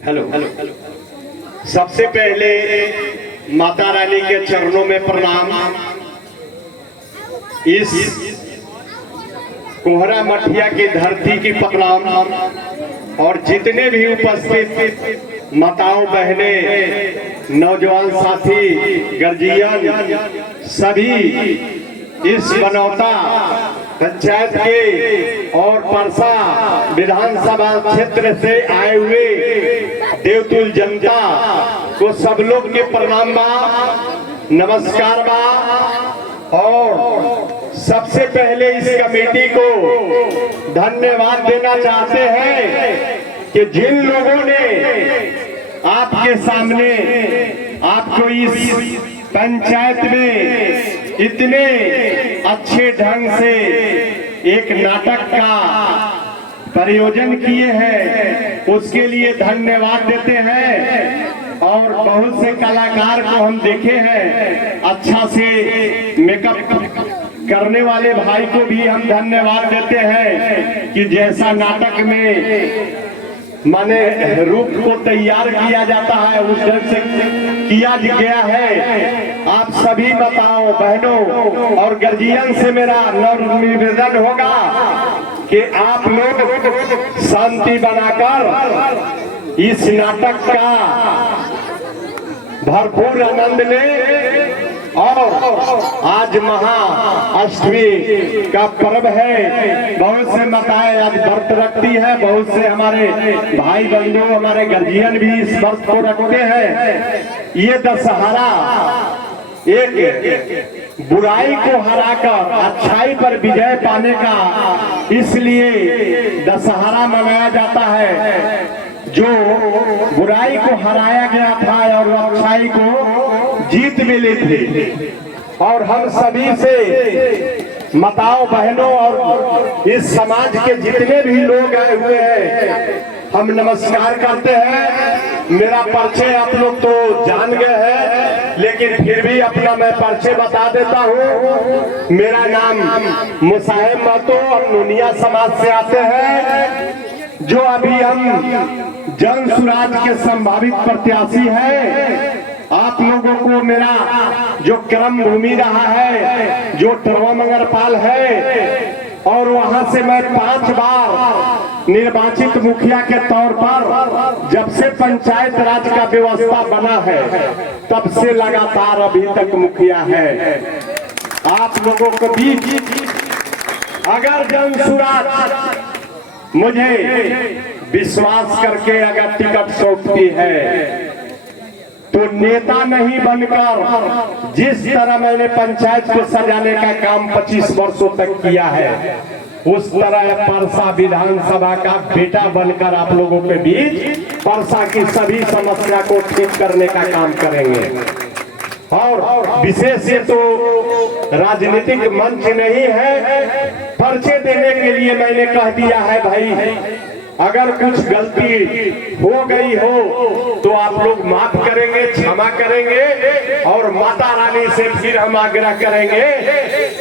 Hello hello. सबसे पहले माता रानी के चरणों में प्रणाम। इस कोहरा मठिया की धरती की प्रणाम और जितने भी उपस्थित माताओं बहने नौजवान साथी गर्जियन सभी इस बनौता पंचायत के और परसा विधानसभा क्षेत्र से आए हुए देवतुल जनता को सब लोग के प्रणाम बा, नमस्कार बा। और सबसे पहले इस कमेटी को धन्यवाद देना चाहते हैं कि जिन लोगों ने आपके सामने आपको इस पंचायत में इतने अच्छे ढंग से एक नाटक का प्रयोजन किए हैं, उसके लिए धन्यवाद देते हैं। और बहुत से कलाकार को हम देखे हैं, अच्छा से मेकअप करने वाले भाई को भी हम धन्यवाद देते हैं कि जैसा नाटक में माने रूप को तैयार किया जाता है उस ढंग से किया गया है। आप सभी माताओं बहनों और गर्जियन से मेरा निवेदन होगा कि आप लोग शांति बनाकर इस नाटक का भरपूर आनंद लें। और आज महाअष्टमी का पर्व है, बहुत से माताएं आज व्रत रखती है, बहुत से हमारे भाई बंधु हमारे गर्जियन भी इस व्रत को रखते हैं। ये दशहरा एक बुराई को हराकर अच्छाई पर विजय पाने का इसलिए दशहरा मनाया जाता है, जो बुराई को हराया गया था और अच्छाई को जीत मिली थी। और हम सभी से माताओं बहनों और इस समाज के जितने भी लोग आए हुए हैं हम नमस्कार करते हैं। मेरा परिचय आप लोग तो जान गए हैं, लेकिन फिर भी अपना मैं परिचय बता देता हूँ। मेरा नाम मुसाहिब महतो और नुनिया समाज से आते हैं, जो अभी हम जन सुराज के संभावित प्रत्याशी हैं। आप लोगों को मेरा जो क्रम भूमि रहा है, जो टरवामंगरपाल है, और वहां से मैं 5 बार निर्वाचित मुखिया के तौर पर जब से पंचायत राज का व्यवस्था बना है तब से लगातार अभी तक मुखिया है। आप लोगों को भी अगर जन सुराज मुझे विश्वास करके अगर टिकट सौंपती है तो नेता नहीं बनकर जिस तरह मैंने पंचायत को सजाने का काम 25 वर्षों तक किया है, उस तरह परसा विधानसभा का बेटा बनकर आप लोगों के बीच परसा की सभी समस्या को ठीक करने का काम करेंगे। और विशेष ये तो राजनीतिक मंच नहीं है, परिचय देने के लिए मैंने कह दिया है भाई, अगर कुछ गलती हो गई हो तो आप लोग माफ करेंगे, क्षमा करेंगे। और माता रानी से फिर हम आग्रह करेंगे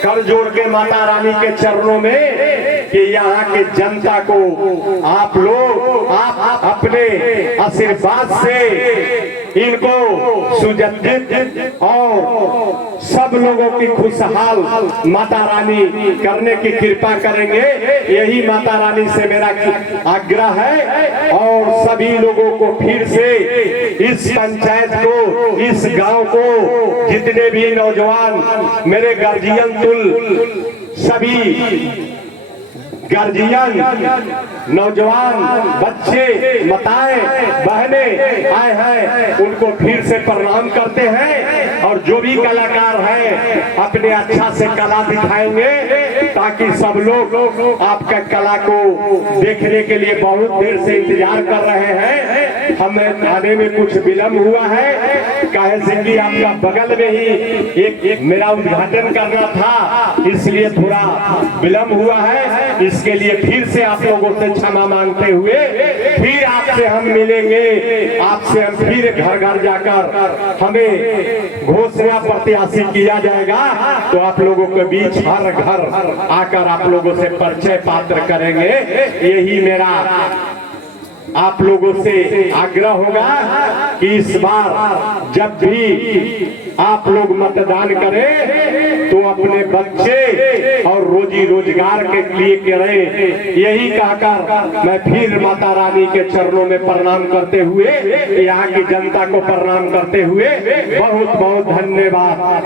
कर जोड़ के माता रानी के चरणों में कि यहाँ के जनता को आप लोग आप अपने आशीर्वाद से इनको सुजनित और सब लोगों की खुशहाल माता रानी करने की कृपा करेंगे। यही माता रानी से मेरा आग्रह है। और सभी लोगों को फिर से इस पंचायत को, इस गांव को, जितने भी नौजवान मेरे गार्जियन तुल सभी गार्जियन नौजवान बच्चे माताएं बहने आए हैं, उनको फिर से प्रणाम करते हैं। और जो भी कलाकार हैं अपने अच्छा से कला दिखाएंगे ताकि सब लोग आपका कला को देखने के लिए बहुत देर से इंतजार कर रहे हैं। हमें आने में कुछ विलम्ब हुआ है, काहे से कि आपका बगल में ही एक मेरा उद्घाटन करना था, इसलिए थोड़ा विलम्ब हुआ है। इसके लिए फिर से आप लोगों से क्षमा मांगते हुए फिर आपसे हम मिलेंगे, आपसे हम फिर घर घर जाकर हमें घोषणा प्रत्याशी किया जाएगा, तो आप लोगों के बीच हर घर आकर आप लोगों से परिचय पात्र करेंगे। यही मेरा आप लोगों से आग्रह होगा कि इस बार जब भी आप लोग मतदान करें तो अपने बच्चे और रोजी रोजगार के लिए करें। यही कहकर मैं फिर माता रानी के चरणों में प्रणाम करते हुए, यहाँ की जनता को प्रणाम करते हुए बहुत बहुत धन्यवाद।